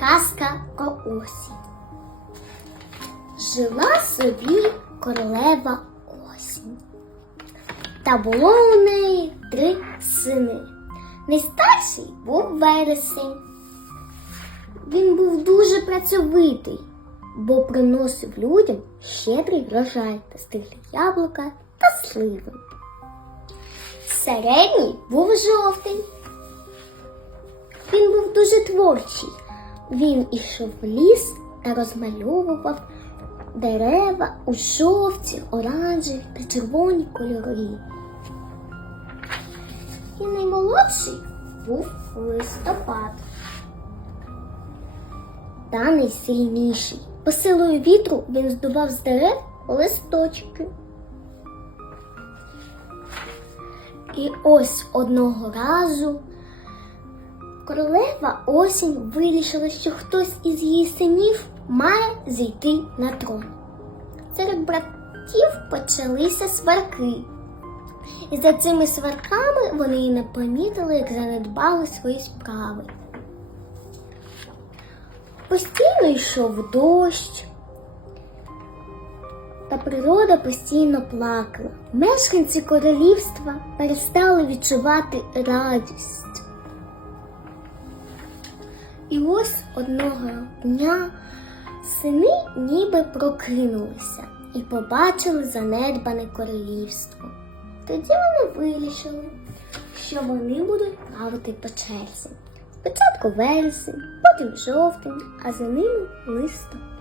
Казка про осінь. Жила собі королева осінь. Та було у неї три сини. Найстарший був вересень. Він був дуже працьовитий, бо приносив людям щедрий врожай та стиглі яблука та сливи. Середній був жовтий. Він був дуже творчий. Він ішов в ліс та розмальовував дерева у жовті, оранжеві та червоні кольори. І наймолодший був листопад. Та найсильніший. По силою вітру він здував з дерев листочки. І ось одного разу королева осінь вирішила, що хтось із її синів має зійти на трон. Серед братів почалися сварки. І за цими сварками вони і не помітили, як занедбали свої справи. Постійно йшов дощ, та природа постійно плакала. Мешканці королівства перестали відчувати радість. І ось одного дня сини ніби прокинулися і побачили занедбане королівство. Тоді вони вирішили, що вони будуть правити по черзі. Спочатку вересень, потім жовтень, а за ними листопад.